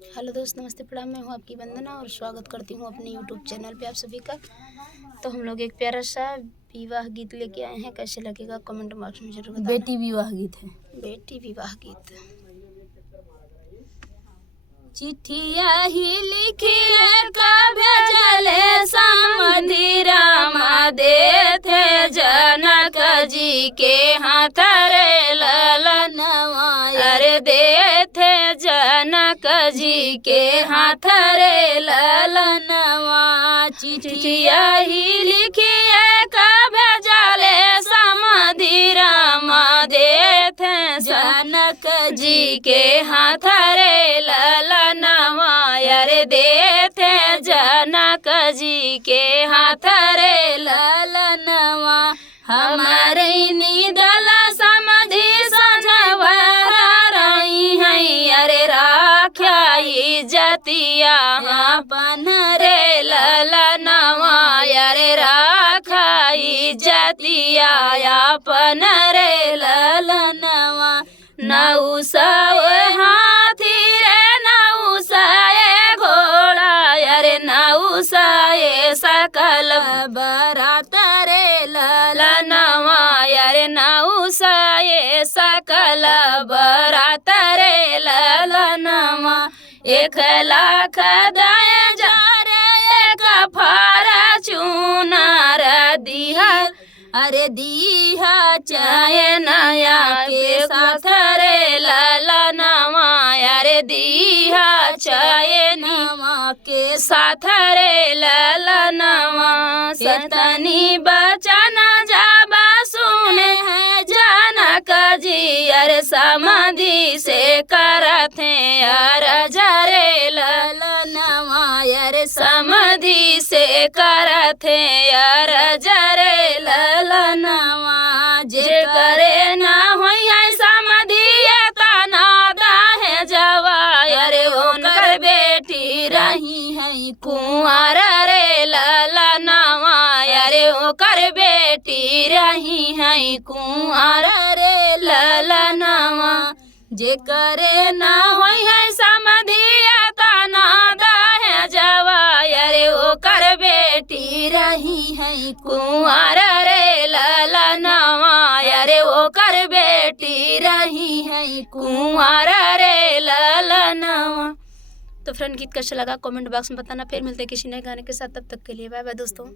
Hello दोस्त, नमस्ते, प्रणाम। मैं हूँ आपकी वंदना और स्वागत करती हूँ अपने यूट्यूब चैनल पे आप सभी का। तो हम लोग एक प्यारा सा विवाह गीत लेके आए हैं। कैसे लगेगा कमेंट बॉक्स में जरूर बताना। बेटी विवाह गीत है। बेटी विवाह गीत। चिट्ठिया ही लिखिए का भेजले समधि रामा देथे जनक जी के हाथ रे ललनवा। अरे देथे जनक जी के हाथ रे ललनवा। चिट्ठिया ही लिखिए का भेजले समधि रामा देथे जनक जी के हाथ रे ललनवा। अरे देथे जनक जी के हाथ रे ललनवा। हमारे निदल समधि सजवर रही है। अरे राख्याई जतिया अपन रे ललनवा। अरे राखाई जतिया अपन रे ललनवा। नौ सौ हाथी रे नौ सौ घोड़ा। अरे नौ सौ सकल बरात रे ललनवा। अरे नौ सौ सकल बरात रे ललनवा। 1,00,000 दाए जा रे एक फारा चुनार दिहा। अरे दिहा चाहे नया के साथ रे ललनवा। अरे दिहा चाहे नवा के साथ रे ललनवा। सतनी बचन जाबा सुने है जनक जी। अरे समाधि से करथे अरज रे ललनवा। अरे समाधि से करथे अरज रे ललनवा। जे करे ना होई है समाधि तना दाहे जवा। अरे उनकर बेटी रही है कुंवर रे ललनवा। अरे ओकर बेटी रही है कुंवर रे ललनवा। जे करे ना होई है समाधि तना दाहे जवा। अरे ओकर बेटी रही है कुंवर रे ललनवा। अरे ओकर बेटी रही है कुंवर रे ललनवा। तो फ्रेंड, गीत कैसा लगा कमेंट बॉक्स में बताना। फिर मिलते हैं किसी नए गाने के साथ। तब तक के लिए बाय बाय दोस्तों।